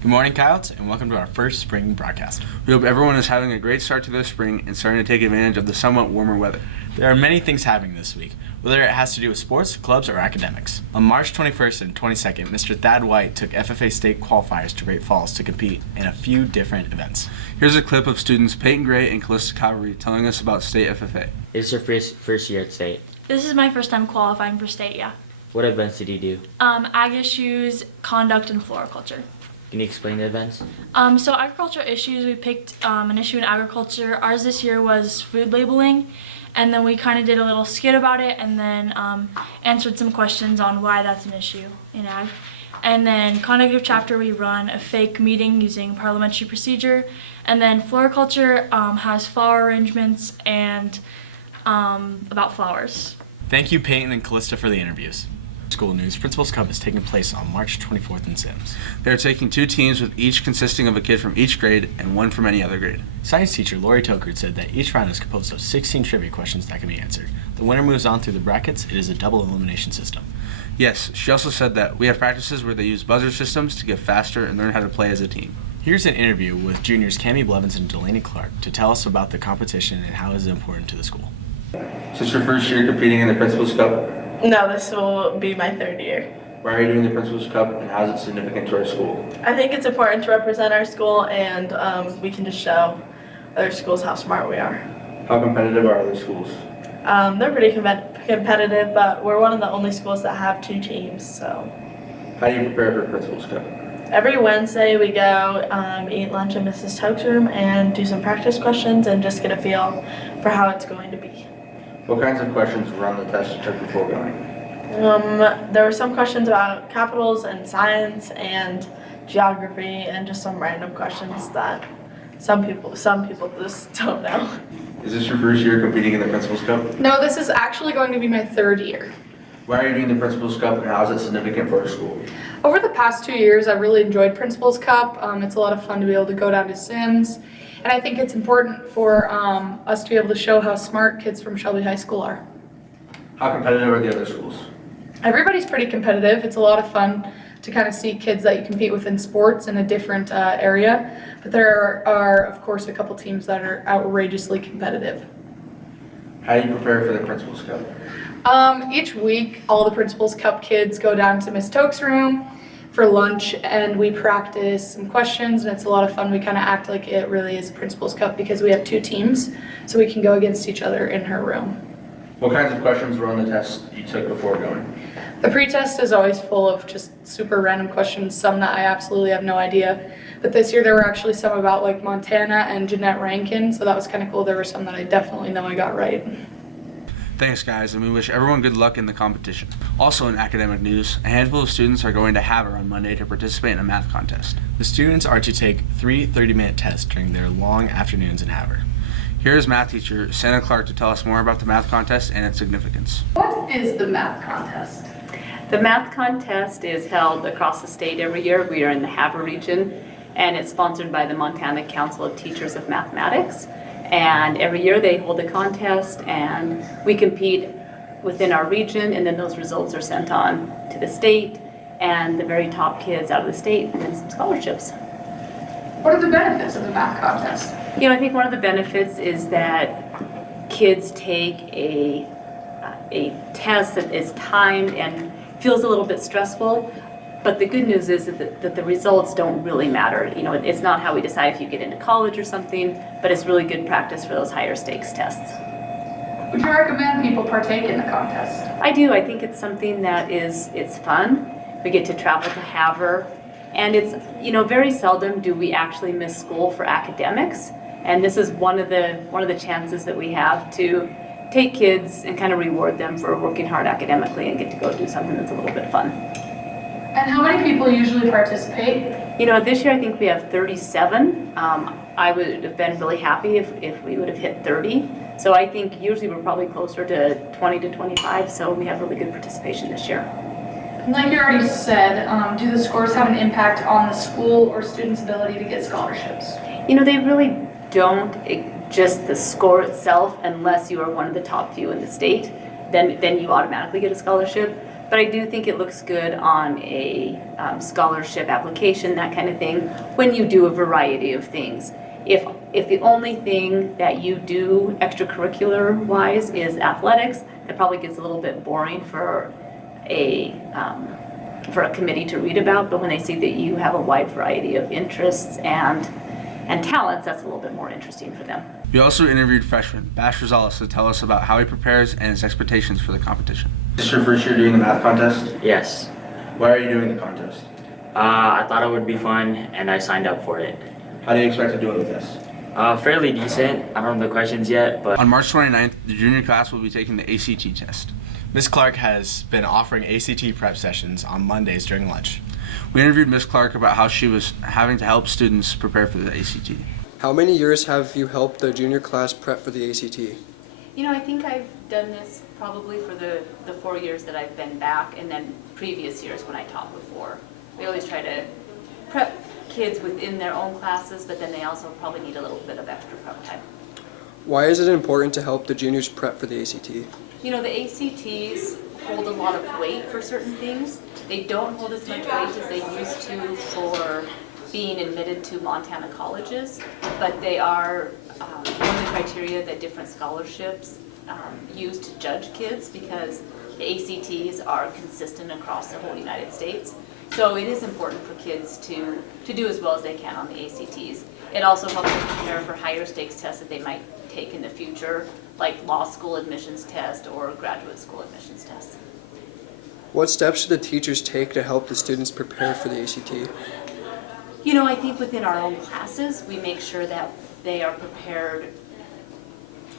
Good morning, Coyotes, and welcome to our first spring broadcast. We hope everyone is having a great start to their spring and starting to take advantage of the somewhat warmer weather. There are many things happening this week, whether it has to do with sports, clubs, or academics. On March 21st and 22nd, Mr. Thad White took FFA state qualifiers to Great Falls to compete in a few different events. Here's a clip of students Peyton Gray and Callista Calvary telling us about state FFA. This is your first year at state. This is my first time qualifying for state, yeah. What events did you do? Ag issues, conduct, and floriculture. Can you explain the events? So agricultural issues, we picked an issue in agriculture. Ours this year was food labeling, and then we kind of did a little skit about it and then answered some questions on why that's an issue in ag. And then conduct of chapter, we run a fake meeting using parliamentary procedure. And then floriculture has flower arrangements and about flowers. Thank you, Peyton and Callista, for the interviews. School news, Principal's Cup is taking place on March 24th in Sims. They're taking 2 teams with each consisting of a kid from each grade and 1 from any other grade. Science teacher Lori Tokert said that each round is composed of 16 trivia questions that can be answered. The winner moves on through the brackets. It is a double elimination system. Yes, she also said that we have practices where they use buzzer systems to get faster and learn how to play as a team. Here's an interview with juniors Cami Blevins and Delaney Clark to tell us about the competition and how it is important to the school. Is this your first year competing in the Principal's Cup? No, this will be my 3rd year. Why are you doing the Principal's Cup and how is it significant to our school? I think it's important to represent our school and we can just show other schools how smart we are. How competitive are other schools? They're pretty competitive, but we're one of the only schools that have 2 teams, so. How do you prepare for Principal's Cup? Every Wednesday we go eat lunch in Mrs. Toke's room and do some practice questions and just get a feel for how it's going to be. What kinds of questions were on the test you took before going? There were some questions about capitals and science and geography and just some random questions that some people just don't know. Is this your first year competing in the Principal's Cup? No, this is actually going to be my 3rd year. Why are you doing the Principal's Cup and how is it significant for our school? Over the past 2 years, I've really enjoyed Principal's Cup. It's a lot of fun to be able to go down to Sims. And I think it's important for us to be able to show how smart kids from Shelby High School are. How competitive are the other schools? Everybody's pretty competitive. It's a lot of fun to kind of see kids that you compete with in sports in a different area. But there are, of course, a couple teams that are outrageously competitive. How do you prepare for the Principal's Cup? Each week, all the Principal's Cup kids go down to Miss Toke's room for lunch and we practice some questions and it's a lot of fun. We kind of act like it really is a Principal's Cup because we have 2 teams so we can go against each other in her room. What kinds of questions were on the test you took before going? The pre-test is always full of just super random questions, some that I absolutely have no idea. But this year there were actually some about like Montana and Jeanette Rankin, so that was kind of cool. There were some that I definitely know I got right. Thanks guys, and we wish everyone good luck in the competition. Also in academic news, a handful of students are going to Havre on Monday to participate in a math contest. The students are to take 3 30-minute tests during their long afternoons in Havre. Here is math teacher Santa Clark to tell us more about the math contest and its significance. What is the math contest? The math contest is held across the state every year. We are in the Havre region, and it's sponsored by the Montana Council of Teachers of Mathematics. And every year they hold a contest, and we compete within our region, and then those results are sent on to the state, and the very top kids out of the state win some scholarships. What are the benefits of the math contest? You know, I think one of the benefits is that kids take a test that is timed and feels a little bit stressful, but the good news is that the results don't really matter. You know, it's not how we decide if you get into college or something, but it's really good practice for those higher stakes tests. Would you recommend people partake in the contest? I do. I think it's something that it's fun. We get to travel to Havre, and it's, you know, very seldom do we actually miss school for academics, and this is one of the chances that we have to take kids and kind of reward them for working hard academically and get to go do something that's a little bit fun. And how many people usually participate? You know, this year I think we have 37. I would have been really happy if we would have hit 30. So I think usually we're probably closer to 20 to 25, so we have really good participation this year. And like you already said, do the scores have an impact on the school or students' ability to get scholarships? You know, they really don't. Just the score itself, unless you are one of the top few in the state, then you automatically get a scholarship. But I do think it looks good on a scholarship application, that kind of thing, when you do a variety of things. If the only thing that you do extracurricular-wise is athletics, it probably gets a little bit boring for a committee to read about. But when they see that you have a wide variety of interests and talents, that's a little bit more interesting for them. We also interviewed freshman Bash Rosales to tell us about how he prepares and his expectations for the competition. Is this your first year doing the math contest? Yes. Why are you doing the contest? I thought it would be fun, and I signed up for it. How do you expect to do it with this? Fairly decent. I don't know the questions yet, but On March 29th, the junior class will be taking the ACT test. Ms. Clark has been offering ACT prep sessions on Mondays during lunch. We interviewed Ms. Clark about how she was having to help students prepare for the ACT. How many years have you helped the junior class prep for the ACT? You know, I think I've done this probably for the 4 years that I've been back, and then previous years when I taught before. We always try to prep kids within their own classes, but then they also probably need a little bit of extra prep time. Why is it important to help the juniors prep for the ACT? You know, the ACTs hold a lot of weight for certain things. They don't hold as much weight as they used to for being admitted to Montana colleges, but they are one of the criteria that different scholarships use to judge kids, because the ACTs are consistent across the whole United States. So it is important for kids to do as well as they can on the ACTs. It also helps them prepare for higher stakes tests that they might take in the future, like law school admissions test or graduate school admissions tests. What steps should the teachers take to help the students prepare for the ACT? You know, I think within our own classes, we make sure that they are prepared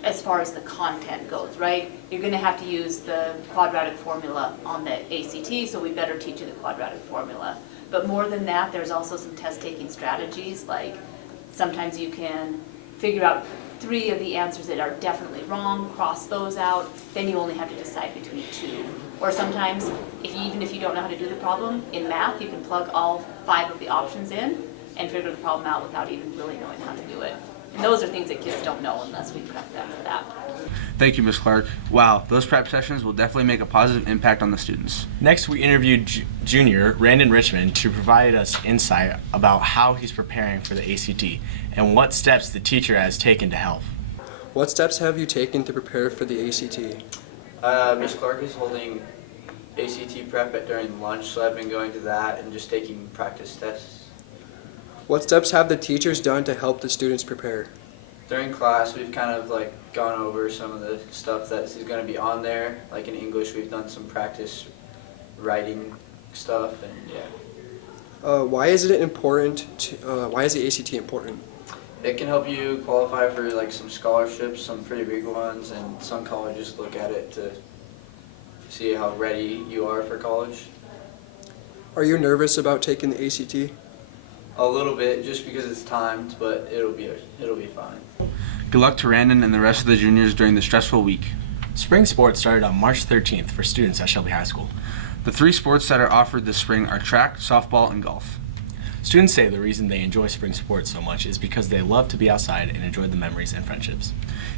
as far as the content goes, right? You're going to have to use the quadratic formula on the ACT, so we better teach you the quadratic formula. But more than that, there's also some test-taking strategies, like sometimes you can figure out 3 of the answers that are definitely wrong, cross those out, then you only have to decide between 2. Or sometimes, even if you don't know how to do the problem, in math, you can plug all 5 of the options in and figure the problem out without even really knowing how to do it. And those are things that kids don't know unless we prep them for that. Thank you, Ms. Clark. Wow, those prep sessions will definitely make a positive impact on the students. Next, we interviewed junior Randon Richmond to provide us insight about how he's preparing for the ACT and what steps the teacher has taken to help. What steps have you taken to prepare for the ACT? Ms. Clark is holding ACT prep during lunch, so I've been going to that and just taking practice tests. What steps have the teachers done to help the students prepare? During class, we've kind of like gone over some of the stuff that is going to be on there. Like in English, we've done some practice writing stuff, and yeah. Why is it important? Why is the ACT important? It can help you qualify for like some scholarships, some pretty big ones, and some colleges look at it to see how ready you are for college. Are you nervous about taking the ACT? A little bit, just because it's timed, but it'll be fine. Good luck to Randon and the rest of the juniors during the stressful week. Spring sports started on March 13th for students at Shelby High School. The 3 sports that are offered this spring are track, softball, and golf. Students say the reason they enjoy spring sports so much is because they love to be outside and enjoy the memories and friendships.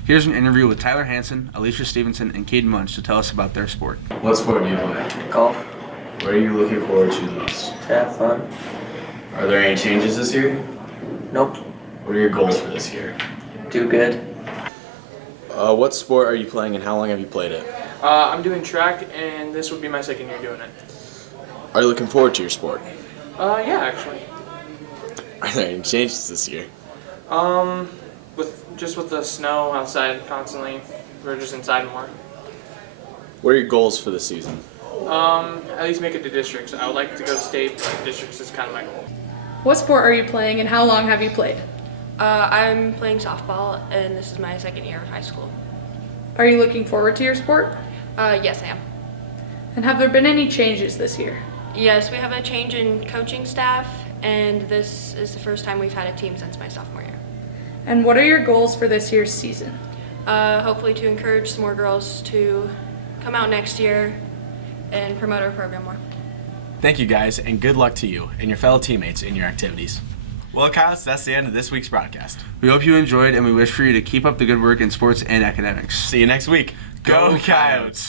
Here's an interview with Tyler Hansen, Alicia Stevenson, and Caden Munch to tell us about their sport. What sport do you play? golf. What are you looking forward to the most? To have fun. Are there any changes this year? Nope. What are your goals for this year? Do good. What sport are you playing and how long have you played it? I'm doing track, and this would be my second year doing it. Are you looking forward to your sport? Yeah, actually. Are there any changes this year? With the snow outside constantly, we're just inside more. What are your goals for the season? At least make it to districts. I would like to go to state, but districts is kind of my goal. What sport are you playing and how long have you played? I'm playing softball, and this is my second year of high school. Are you looking forward to your sport? Yes, I am. And have there been any changes this year? Yes, we have a change in coaching staff, and this is the first time we've had a team since my sophomore year. And what are your goals for this year's season? Hopefully to encourage some more girls to come out next year and promote our program more. Thank you guys, and good luck to you and your fellow teammates in your activities. Well, Coyotes, that's the end of this week's broadcast. We hope you enjoyed, and we wish for you to keep up the good work in sports and academics. See you next week. Go Coyotes!